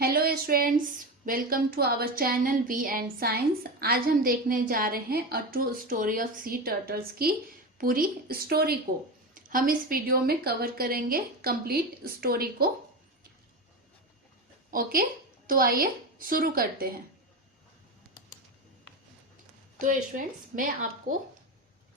Hello students, welcome to our channel V and science. आज हम देखने जा रहे हैं a true story of sea turtles की पूरी स्टोरी को। हम इस वीडियो में कवर करेंगे कंप्लीट स्टोरी को। ओके, तो आइए शुरू करते हैं। तो स्टूडेंट्स, मैं आपको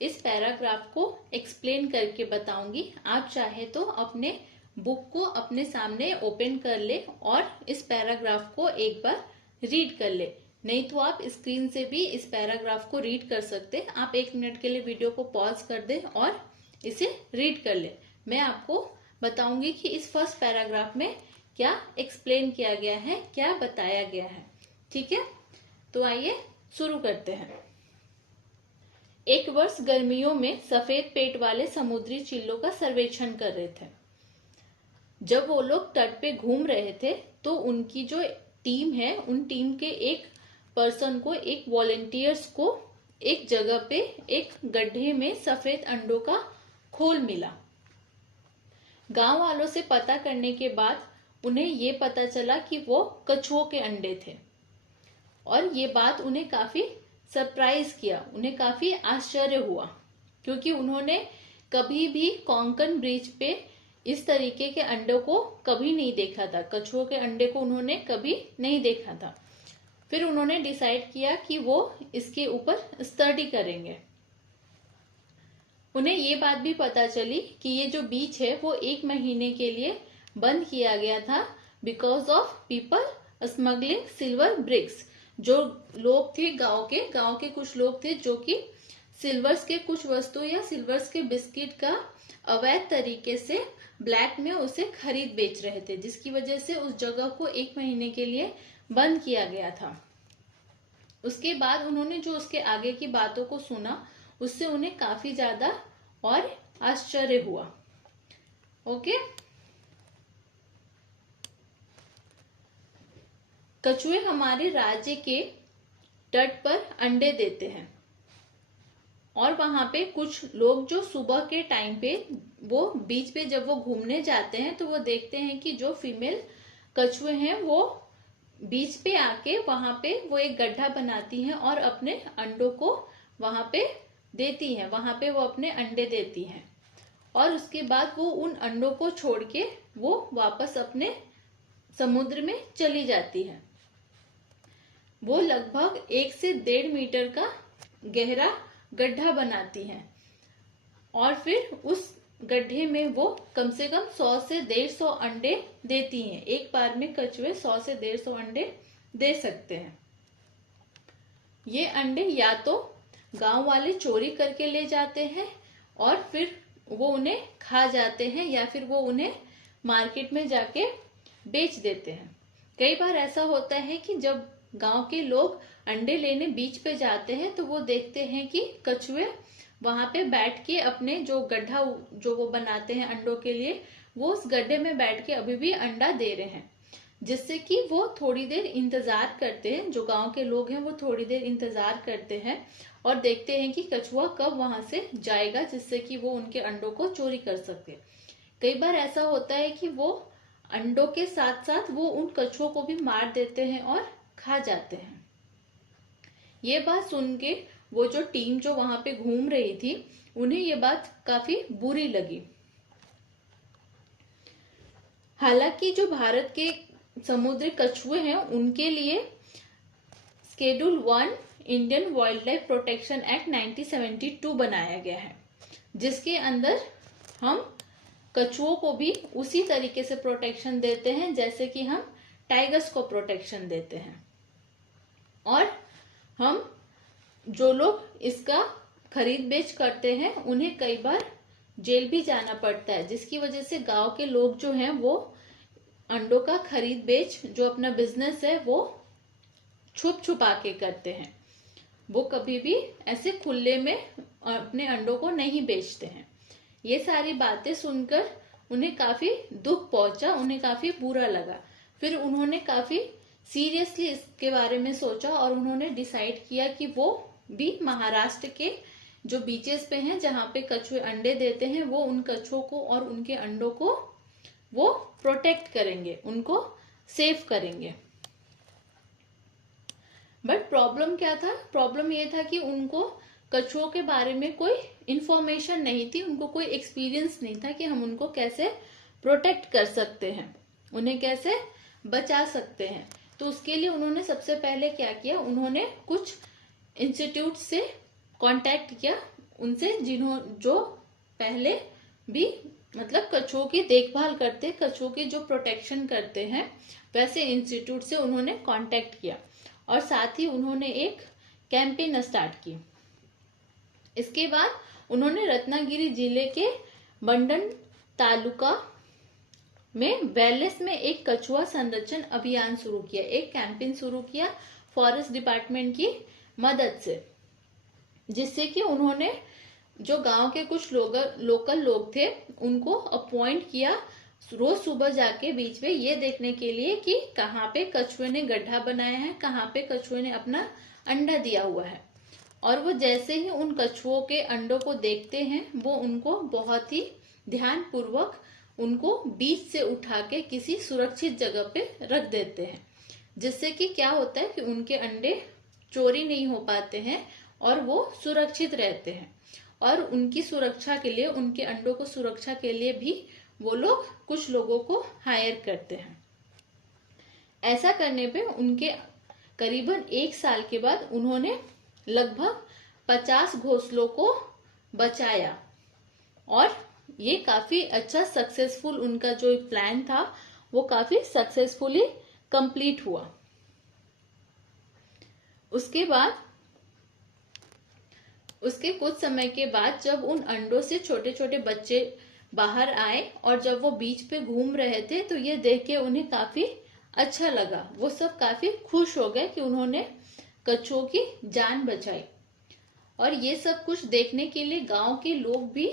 इस पैराग्राफ को एक्सप्लेन करके बताऊंगी। आप चाहे तो अपने बुक को अपने सामने ओपन कर ले और इस पैराग्राफ को एक बार रीड कर ले। नहीं तो आप स्क्रीन से भी इस पैराग्राफ को रीड कर सकते हैं। आप 1 मिनट के लिए वीडियो को पॉज कर दें और इसे रीड कर ले। मैं आपको बताऊंगी कि इस फर्स्ट पैराग्राफ में क्या एक्सप्लेन किया गया है, क्या बताया गया है। ठीक है, तो आइए शुरू करते हैं। एक वर्ष गर्मियों में सफेद पेट वाले समुद्री चिल्लों का सर्वेक्षण कर रहे थे। जब वो लोग तट पे घूम रहे थे तो उनकी जो टीम है, उन टीम के एक पर्सन को, एक वॉलेंटियर्स को एक जगह पे एक गड्ढे में सफेद अंडों का खोल मिला। गांव वालों से पता करने के बाद उन्हें ये पता चला कि वो कछुओं के अंडे थे और ये बात उन्हें काफी सरप्राइज किया, उन्हें काफी आश्चर्य हुआ, क्योंकि उन्होंने कभी भी कोंकण ब्रिज पे इस तरीके के अंडों को कभी नहीं देखा था। कछुओं के अंडे को उन्होंने कभी नहीं देखा था। फिर उन्होंने डिसाइड किया कि वो इसके ऊपर स्टडी करेंगे। उन्हें ये बात भी पता चली कि ये जो बीच है वो 1 महीने के लिए बंद किया गया था because of people smuggling silver bricks. जो लोग थे गांव के कुछ लोग थे जो कि सिल्वर्स के कुछ वस्तु या सिल्वर्स के बिस्किट का अवैध तरीके से ब्लैक में उसे खरीद बेच रहे थे, जिसकी वजह से उस जगह को 1 महीने के लिए बंद किया गया था। उसके बाद उन्होंने जो उसके आगे की बातों को सुना उससे उन्हें काफी ज्यादा और आश्चर्य हुआ। ओके, कछुए हमारे राज्य के तट पर अंडे देते हैं और वहां पे कुछ लोग जो सुबह के टाइम पे वो बीच पे जब वो घूमने जाते हैं तो वो देखते हैं कि जो फीमेल कछुए हैं वो बीच पे आके वहां पे वो एक गड्ढा बनाती हैं और अपने अंडों को वहां पे देती हैं, वहां पे वो अपने अंडे देती हैं और उसके बाद वो उन अंडों को छोड़ के वो वापस अपने समुद्र में चली जाती है। वो लगभग 1 से 1.5 मीटर का गहरा गड्ढा बनाती हैं और फिर उस गड्ढे में वो कम से कम 100 से 150 अंडे देती हैं। एक बार में कछुए 100 से 150 अंडे दे सकते हैं। ये अंडे या तो गांव वाले चोरी करके ले जाते हैं और फिर वो उन्हें खा जाते हैं या फिर वो उन्हें मार्केट में जाके बेच देते हैं। कई बार ऐसा होता है कि जब गांव के लोग अंडे लेने बीच पे जाते हैं तो वो देखते हैं कि कछुए वहां पे बैठ के अपने जो गड्ढा जो वो बनाते हैं अंडों के लिए, वो उस गड्ढे में बैठ के अभी भी अंडा दे रहे हैं, जिससे कि वो थोड़ी देर इंतजार करते हैं। जो गांव के लोग हैं वो थोड़ी देर इंतजार करते हैं और देखते हैं कि कछुआ कब वहां से जाएगा, जिससे कि वो उनके अंडों को चोरी कर सके। कई बार ऐसा होता है कि वो अंडों के साथ साथ वो उन कछुओं को भी मार देते हैं और खा जाते हैं। ये बात सुन के वो जो टीम जो वहां पे घूम रही थी उन्हें ये बात काफी बुरी लगी। हालांकि जो भारत के समुद्री कछुए हैं उनके लिए schedule 1 Indian wild life protection act 1972 बनाया गया है, जिसके अंदर हम कछुओं को भी उसी तरीके से प्रोटेक्शन देते हैं जैसे कि हम टाइगर्स को प्रोटेक्शन देते हैं। और हम जो लोग इसका खरीद बेच करते हैं उन्हें कई बार जेल भी जाना पड़ता है, जिसकी वजह से गांव के लोग जो हैं वो अंडों का खरीद बेच जो अपना बिजनेस है वो छुप छुपा के करते हैं। वो कभी भी ऐसे खुले में अपने अंडों को नहीं बेचते हैं। ये सारी बातें सुनकर उन्हें काफी दुख पहुंचा, उन्हें काफी बुरा लगा। फिर उन्होंने काफी सीरियसली इसके बारे में सोचा और उन्होंने डिसाइड किया कि वो भी महाराष्ट्र के जो बीचेस पे हैं जहां पे कछुए अंडे देते हैं वो उन कछुओं को और उनके अंडों को वो प्रोटेक्ट करेंगे, उनको सेव करेंगे। बट प्रॉब्लम क्या था? प्रॉब्लम ये था कि उनको कछुओं के बारे में कोई इंफॉर्मेशन नहीं थी, उनको कोई एक्सपीरियंस नहीं था कि हम उनको कैसे प्रोटेक्ट कर सकते हैं, उन्हें कैसे बचा सकते हैं। तो उसके लिए उन्होंने सबसे पहले क्या किया, उन्होंने कुछ इंस्टीट्यूट से कांटेक्ट किया, उनसे जो पहले भी मतलब कछुओं की देखभाल करते, कछुओं की जो प्रोटेक्शन करते हैं, वैसे इंस्टीट्यूट से उन्होंने कांटेक्ट किया और साथ ही उन्होंने एक कैंपेन स्टार्ट की। इसके बाद उन्होंने रत्नागिरी जिले के मंडन तालुका में वेलनेस में एक कछुआ संरक्षण अभियान शुरू किया, एक कैंपेन शुरू किया फॉरेस्ट डिपार्टमेंट की मदद से, जिससे कि उन्होंने जो गांव के कुछ लोकल लोग थे उनको अपॉइंट किया रोज सुबह जाके बीच में ये देखने के लिए कि कहाँ पे कछुए ने गड्ढा बनाया है, कहाँ पे कछुए ने अपना अंडा दिया हुआ है। और वो जैसे ही उन कछुओं के अंडों को देखते हैं वो उनको बहुत ही ध्यान पूर्वक उनको बीच से उठा के किसी सुरक्षित जगह पे रख देते हैं, जिससे कि क्या होता है कि उनके अंडे चोरी नहीं हो पाते हैं और वो सुरक्षित रहते हैं। और उनकी सुरक्षा के लिए, उनके अंडों को सुरक्षा के लिए भी वो लोग कुछ लोगों को हायर करते हैं। ऐसा करने पे उनके करीबन 1 साल के बाद उन्होंने लगभग 50 घोंसलों को बचाया और ये काफी अच्छा सक्सेसफुल, उनका जो प्लान था वो काफी सक्सेसफुली कंप्लीट हुआ। उसके कुछ समय के बाद जब उन अंडों से छोटे छोटे बच्चे बाहर आए और जब वो बीच पे घूम रहे थे तो ये देख के उन्हें काफी अच्छा लगा, वो सब काफी खुश हो गए कि उन्होंने कछुओं की जान बचाई। और ये सब कुछ देखने के लिए गांव के लोग भी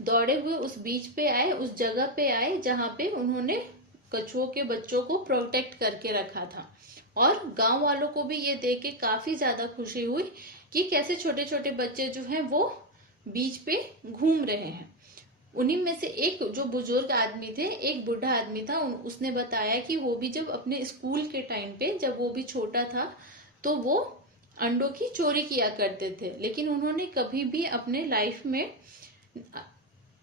दौड़े हुए उस बीच पे आए, उस जगह पे आए जहां पे उन्होंने कछुओं के बच्चों को प्रोटेक्ट करके रखा था। और गांव वालों को भी ये देख के काफी ज्यादा खुशी हुई कि कैसे छोटे छोटे बच्चे जो हैं वो बीच पे घूम रहे हैं। उन्हीं में से एक जो बुजुर्ग आदमी थे, एक बूढ़ा आदमी था, उसने बताया कि वो भी जब अपने स्कूल के टाइम पे, जब वो भी छोटा था, तो वो अंडों की चोरी किया करते थे, लेकिन उन्होंने कभी भी अपने लाइफ में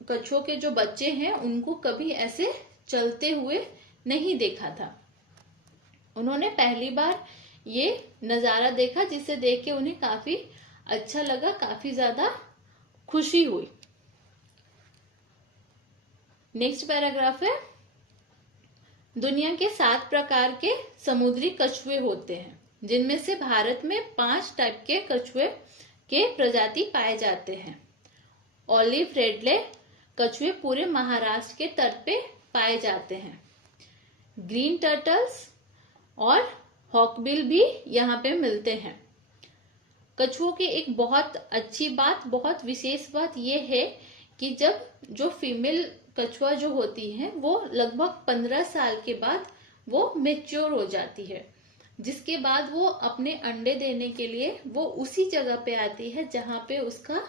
कछुओं के जो बच्चे हैं उनको कभी ऐसे चलते हुए नहीं देखा था। उन्होंने पहली बार ये नजारा देखा, जिसे देख के उन्हें काफी अच्छा लगा, काफी ज्यादा खुशी हुई। नेक्स्ट पैराग्राफ है, दुनिया के 7 प्रकार के समुद्री कछुए होते हैं, जिनमें से भारत में 5 टाइप के कछुए के प्रजाति पाए जाते हैं। ऑलिव रेडले कछुए पूरे महाराष्ट्र के तट पे पाए जाते हैं। ग्रीन टर्टल्स और हॉकबिल भी यहाँ पे मिलते हैं। कछुओं की एक बहुत अच्छी बात, बहुत विशेष बात यह है कि जब जो फीमेल कछुआ जो होती है वो लगभग 15 साल के बाद वो मैच्योर हो जाती है, जिसके बाद वो अपने अंडे देने के लिए वो उसी जगह पे आती है जहां पे उसका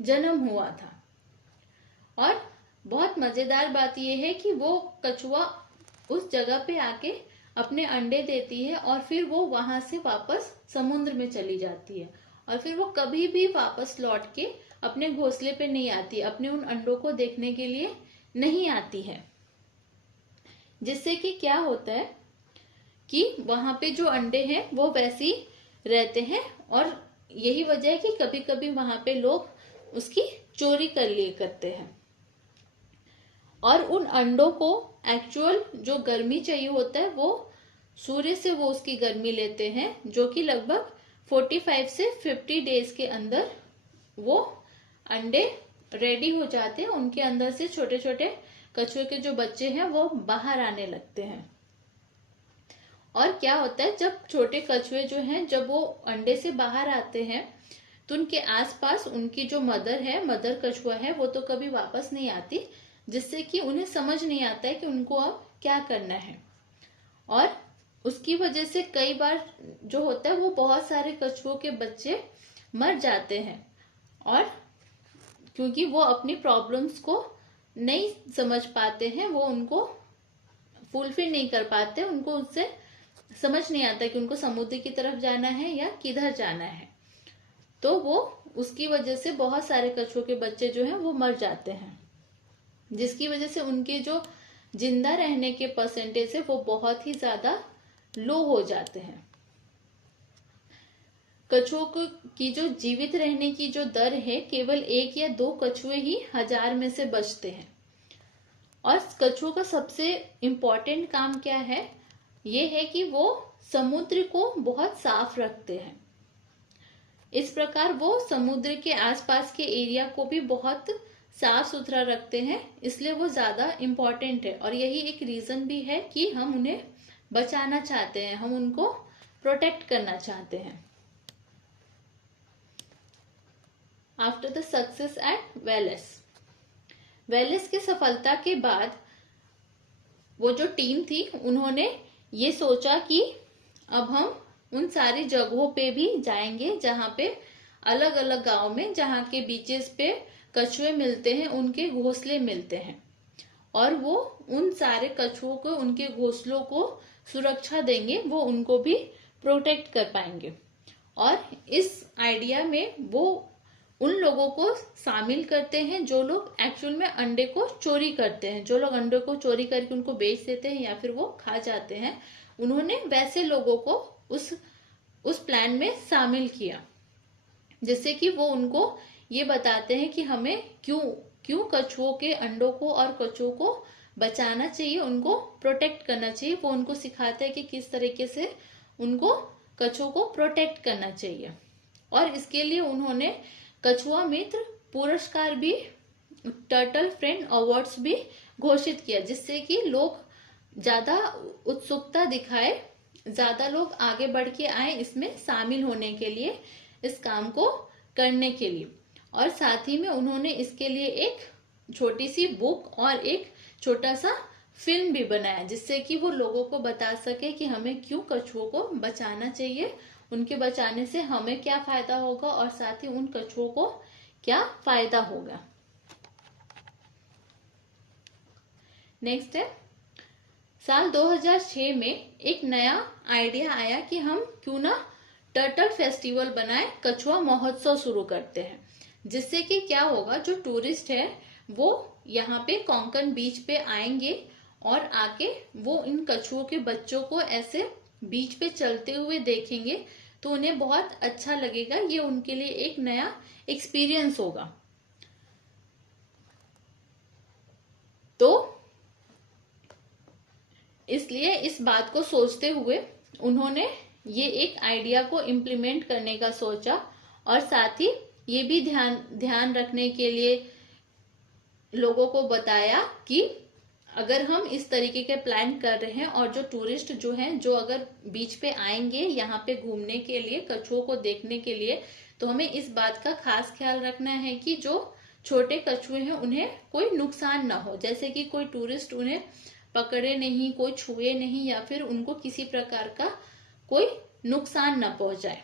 जन्म हुआ था। और बहुत मजेदार बात यह है कि वो कछुआ उस जगह पे आके अपने अंडे देती है और फिर वो वहां से वापस समुद्र में चली जाती है और फिर वो कभी भी वापस लौट के अपने घोंसले पे नहीं आती, अपने उन अंडों को देखने के लिए नहीं आती है। जिससे कि क्या होता है कि वहां पे जो अंडे हैं वो वैसे ही रहते हैं और यही वजह है कि कभी कभी वहां पे लोग उसकी चोरी कर लिए करते हैं। और उन अंडों को एक्चुअल जो गर्मी चाहिए होता है वो सूर्य से वो उसकी गर्मी लेते हैं, जो कि लगभग 45 से 50 डेज के अंदर वो अंडे रेडी हो जाते हैं। उनके अंदर से छोटे छोटे कछुए के जो बच्चे हैं वो बाहर आने लगते हैं। और क्या होता है, जब छोटे कछुए जो हैं जब वो अंडे से बाहर आते हैं तो उनके आसपास उनकी जो मदर है, मदर कछुआ है, वो तो कभी वापस नहीं आती, जिससे कि उन्हें समझ नहीं आता है कि उनको अब क्या करना है। और उसकी वजह से कई बार जो होता है वो बहुत सारे कछुओं के बच्चे मर जाते हैं, और क्योंकि वो अपनी प्रॉब्लम्स को नहीं समझ पाते हैं, वो उनको फुलफिल नहीं कर पाते, उनको उससे समझ नहीं आता कि उनको समुद्र की तरफ जाना है या किधर जाना है। तो वो उसकी वजह से बहुत सारे कछुओं के बच्चे जो हैं वो मर जाते हैं, जिसकी वजह से उनके जो जिंदा रहने के परसेंटेज है वो बहुत ही ज्यादा लो हो जाते हैं। कछुओं की जो जीवित रहने की जो दर है, केवल 1 या 2 कछुए ही 1000 में से बचते हैं। और कछुओं का सबसे इम्पोर्टेंट काम क्या है, ये है कि वो समुद्र को बहुत साफ रखते हैं। इस प्रकार वो समुद्र के आसपास के एरिया को भी बहुत साफ सुथरा रखते हैं, इसलिए वो ज्यादा इम्पोर्टेंट है। और यही एक रीजन भी है कि हम उन्हें बचाना चाहते हैं, हम उनको प्रोटेक्ट करना चाहते हैं। After the success at Wallace की सफलता के बाद वो जो टीम थी उन्होंने ये सोचा कि अब हम उन सारी जगहों पे भी जाएंगे जहां पे अलग अलग गांव में, जहां के बीचेस पे कछुए मिलते हैं, उनके घोंसले मिलते हैं, और वो उन सारे कछुओं को, उनके घोंसलों को सुरक्षा देंगे, वो उनको भी प्रोटेक्ट कर पाएंगे। और इस आइडिया में वो उन लोगों को शामिल करते हैं जो लोग एक्चुअल में अंडे को चोरी करते हैं, जो लोग अंडे को चोरी करके उनको बेच देते हैं या फिर वो खा जाते हैं। उन्होंने वैसे लोगों को उस प्लान में शामिल किया, जिससे कि वो उनको ये बताते हैं कि हमें क्यों कछुओं के अंडों को और कछुओं को बचाना चाहिए, उनको प्रोटेक्ट करना चाहिए। वो उनको सिखाते हैं कि किस तरीके से उनको कछुओं को प्रोटेक्ट करना चाहिए। और इसके लिए उन्होंने कछुआ मित्र पुरस्कार भी, टर्टल फ्रेंड अवार्ड्स भी घोषित किया, जिससे कि लोग ज्यादा उत्सुकता दिखाए, ज्यादा लोग आगे बढ़ के आए इसमें शामिल होने के लिए, इस काम को करने के लिए। और साथ ही में उन्होंने इसके लिए एक छोटी सी बुक और एक छोटा सा फिल्म भी बनाया, जिससे कि वो लोगों को बता सके कि हमें क्यों कछुओं को बचाना चाहिए, उनके बचाने से हमें क्या फायदा होगा और साथ ही उन कछुओं को क्या फायदा होगा। नेक्स्ट है, साल 2006 में एक नया आइडिया आया कि हम क्यों ना टर्टल फेस्टिवल बनाए, कछुआ महोत्सव शुरू करते हैं। जिससे कि क्या होगा, जो टूरिस्ट है वो यहाँ पे कोंकण बीच पे आएंगे और आके वो इन कछुओं के बच्चों को ऐसे बीच पे चलते हुए देखेंगे, तो उन्हें बहुत अच्छा लगेगा, ये उनके लिए एक नया एक्सपीरियंस होगा। तो इसलिए इस बात को सोचते हुए उन्होंने ये एक आइडिया को इम्प्लीमेंट करने का सोचा, और साथ ही ये भी ध्यान रखने के लिए लोगों को बताया कि अगर हम इस तरीके के प्लान कर रहे हैं और जो टूरिस्ट जो हैं, जो अगर बीच पे आएंगे यहाँ पे घूमने के लिए, कछुओं को देखने के लिए, तो हमें इस बात का खास ख्याल रखना है कि जो छोटे कछुए हैं उन्हें कोई नुकसान ना हो, जैसे कि कोई टूरिस्ट उन्हें पकड़े नहीं, कोई छुए नहीं, या फिर उनको किसी प्रकार का कोई नुकसान ना पहुंचाए।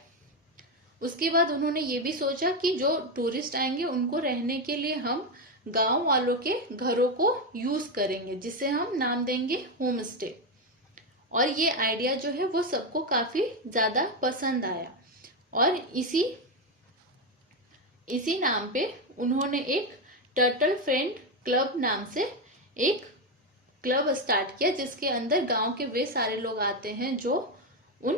उसके बाद उन्होंने ये भी सोचा कि जो टूरिस्ट आएंगे उनको रहने के लिए हम गांव वालों के घरों को यूज करेंगे, जिसे हम नाम देंगे होम स्टे। और ये आइडिया जो है वो सबको काफी ज्यादा पसंद आया, और इसी नाम पे उन्होंने एक टर्टल फ्रेंड क्लब नाम से एक क्लब स्टार्ट किया, जिसके अंदर गांव के वे सारे लोग आते हैं जो उन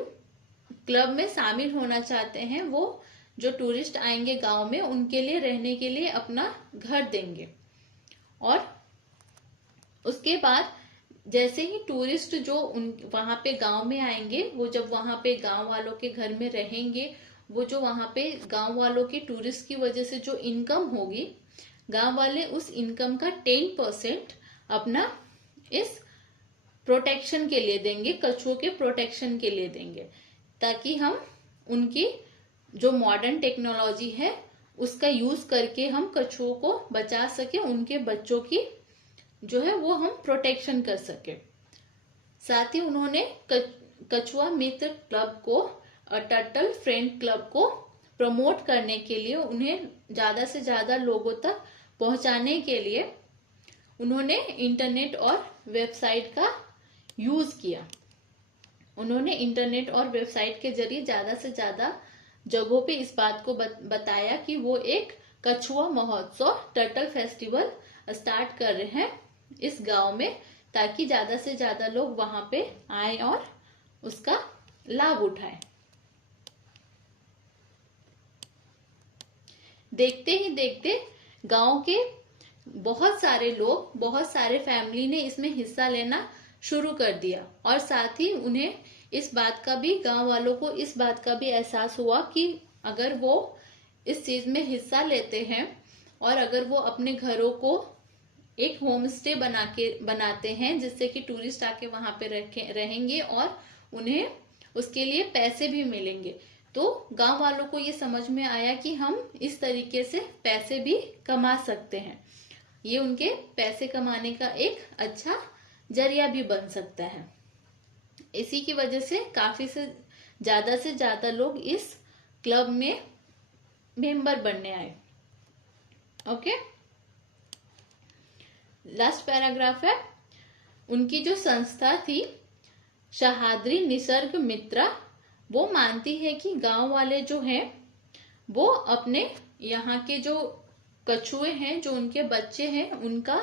क्लब में शामिल होना चाहते हैं। वो जो टूरिस्ट आएंगे गांव में, उनके लिए रहने के लिए अपना घर देंगे। और उसके बाद जैसे ही टूरिस्ट जो वहां पे गांव में आएंगे, वो जब वहां पे गांव वालों के घर में रहेंगे, वो जो वहां पे गांव वालों की टूरिस्ट की वजह से जो इनकम होगी, गांव वाले उस इनकम का 10% अपना इस प्रोटेक्शन के लिए देंगे, कछुओं के प्रोटेक्शन के लिए देंगे, ताकि हम उनकी जो मॉडर्न टेक्नोलॉजी है उसका यूज करके हम कछुओं को बचा सके, उनके बच्चों की जो है वो हम प्रोटेक्शन कर सके। साथ ही उन्होंने कछुआ मित्र क्लब को, टर्टल फ्रेंड क्लब को प्रमोट करने के लिए, उन्हें ज्यादा से ज्यादा लोगों तक पहुंचाने के लिए उन्होंने इंटरनेट और वेबसाइट का यूज किया। उन्होंने इंटरनेट और वेबसाइट के जरिए ज्यादा से ज्यादा जगहों पे इस बात को बताया कि वो एक कछुआ महोत्सव टर्टल फेस्टिवल स्टार्ट कर रहे हैं इस गांव में, ताकि ज्यादा से ज्यादा लोग वहां पे आए और उसका लाभ उठाएं। देखते ही देखते गांव के बहुत सारे लोग, बहुत सारे फैमिली ने इसमें हिस्सा लेना शुरू कर दिया और साथ ही उन्हें इस बात का भी, गांव वालों को इस बात का भी एहसास हुआ कि अगर वो इस चीज में हिस्सा लेते हैं और अगर वो अपने घरों को एक होम स्टे बनाते हैं जिससे कि टूरिस्ट आके वहां पे रहेंगे और उन्हें उसके लिए पैसे भी मिलेंगे, तो गांव वालों को ये समझ में आया कि हम इस तरीके से पैसे भी कमा सकते हैं। ये उनके पैसे कमाने का एक अच्छा जरिया भी बन सकता है। इसी की वजह से काफी से ज्यादा लोग इस क्लब में मेंबर बनने आए। ओके, लास्ट पैराग्राफ है। उनकी जो संस्था थी सह्याद्री निसर्ग मित्रा, वो मानती है कि गांव वाले जो हैं वो अपने यहाँ के जो कछुए हैं, जो उनके बच्चे हैं, उनका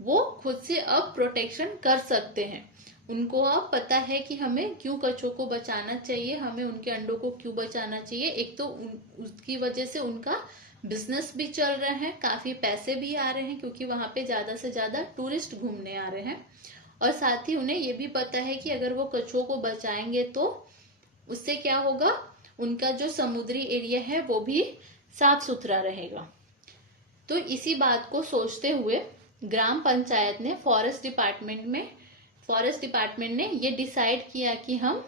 वो खुद से अब प्रोटेक्शन कर सकते हैं। उनको अब पता है कि हमें क्यों कछुओं को बचाना चाहिए, हमें उनके अंडों को क्यों बचाना चाहिए। एक तो उसकी वजह से उनका बिजनेस भी चल रहा है, काफी पैसे भी आ रहे हैं क्योंकि वहां पे ज्यादा से ज्यादा टूरिस्ट घूमने आ रहे हैं, और साथ ही उन्हें ये भी पता है कि अगर वो कछुओं को बचाएंगे तो उससे क्या होगा, उनका जो समुद्री एरिया है वो भी साफ सुथरा रहेगा। तो इसी बात को सोचते हुए ग्राम पंचायत ने फॉरेस्ट डिपार्टमेंट ने ये डिसाइड किया कि हम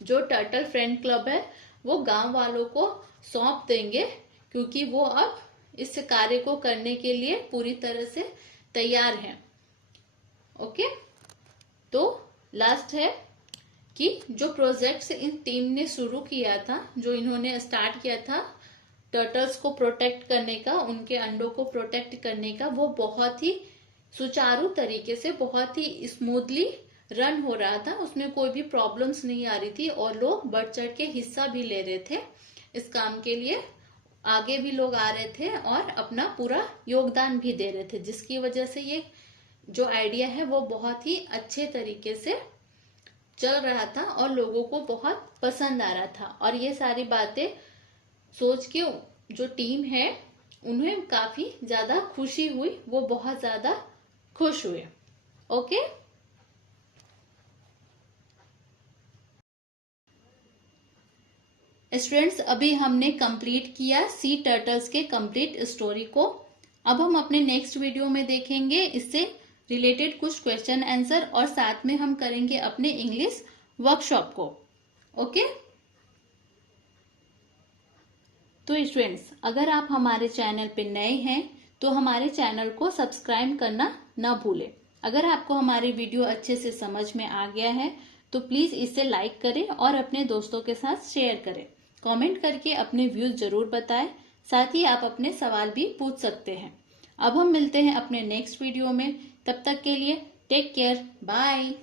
जो टर्टल फ्रेंड क्लब है वो गांव वालों को सौंप देंगे, क्योंकि वो अब इस कार्य को करने के लिए पूरी तरह से तैयार हैं। ओके, तो लास्ट है कि जो प्रोजेक्ट इन टीम ने शुरू किया था, जो इन्होंने स्टार्ट किया था टर्टल्स को प्रोटेक्ट करने का, उनके अंडों को प्रोटेक्ट करने का, वो बहुत ही सुचारू तरीके से, बहुत ही स्मूथली रन हो रहा था। उसमें कोई भी प्रॉब्लम्स नहीं आ रही थी और लोग बढ़ चढ़ के हिस्सा भी ले रहे थे इस काम के लिए। आगे भी लोग आ रहे थे और अपना पूरा योगदान भी दे रहे थे, जिसकी वजह से ये जो आइडिया है वो बहुत ही अच्छे तरीके से चल रहा था और लोगों को बहुत पसंद आ रहा था। और ये सारी बातें सोच के जो टीम है उन्हें काफी ज्यादा खुशी हुई, वो बहुत ज्यादा खुश हुए। ओके, स्टूडेंट्स, अभी हमने कंप्लीट किया सी टर्टल्स के कंप्लीट स्टोरी को। अब हम अपने नेक्स्ट वीडियो में देखेंगे इससे रिलेटेड कुछ क्वेश्चन आंसर, और साथ में हम करेंगे अपने इंग्लिश वर्कशॉप को। ओके, तो स्टूडेंट्स, अगर आप हमारे चैनल पे नए हैं तो हमारे चैनल को सब्सक्राइब करना ना भूलें। अगर आपको हमारी वीडियो अच्छे से समझ में आ गया है तो प्लीज इसे लाइक करें और अपने दोस्तों के साथ शेयर करें। कमेंट करके अपने व्यूज जरूर बताएं, साथ ही आप अपने सवाल भी पूछ सकते हैं। अब हम मिलते हैं अपने नेक्स्ट वीडियो में, तब तक के लिए टेक केयर, बाय।